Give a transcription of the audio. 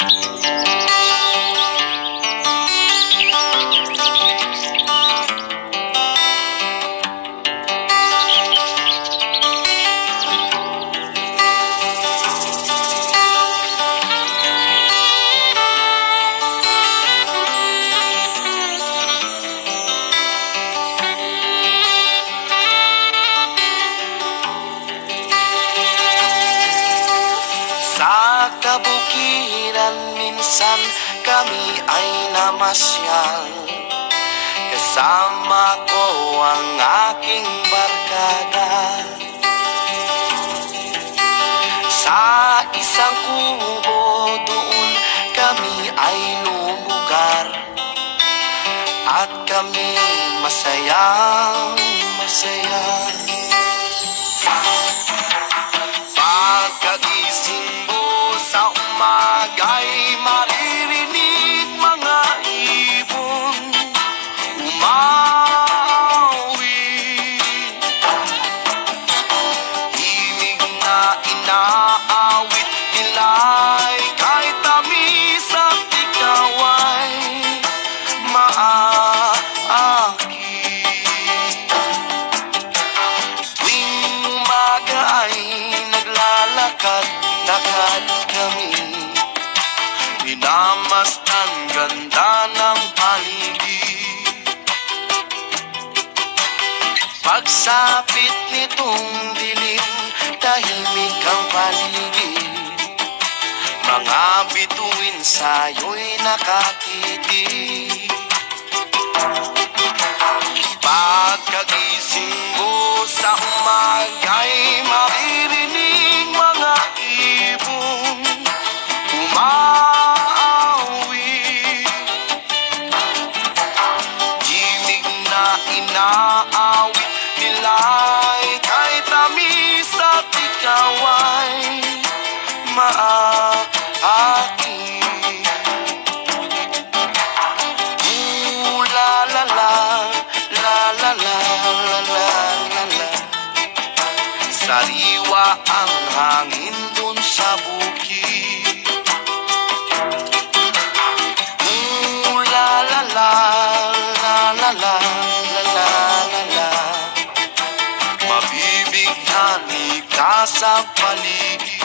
Sa kabukiran minsan kami ay namasyal. Kasama ko ang aking barkada. Sa isang kubo doon kami ay lumugar. At kami masayang masaya. Pagkagising mo sa umaga'y maririnig mga ibon umawi. Himig na inaawit nila'y kahit tamis at ikaw ay maaki. Tuwing umaga ay naglalakad-lakad kami, minamasdan ganda ng paligid. Pagsapit nitong dilim, tahimik ang paligid. Mga bituin sa'yo'y nakatitig. Pagkagising mo sa umaga'y maririnig mga ibon umawi. Himig na inaawit nila'y kahit tamis at ikaw ay maaki. Ooh la la la, la la la la la la la. Sariwa ang hangin dun sa bukid. Ooh la la la, la la la la la la la. Mabibighani ka sa paligid.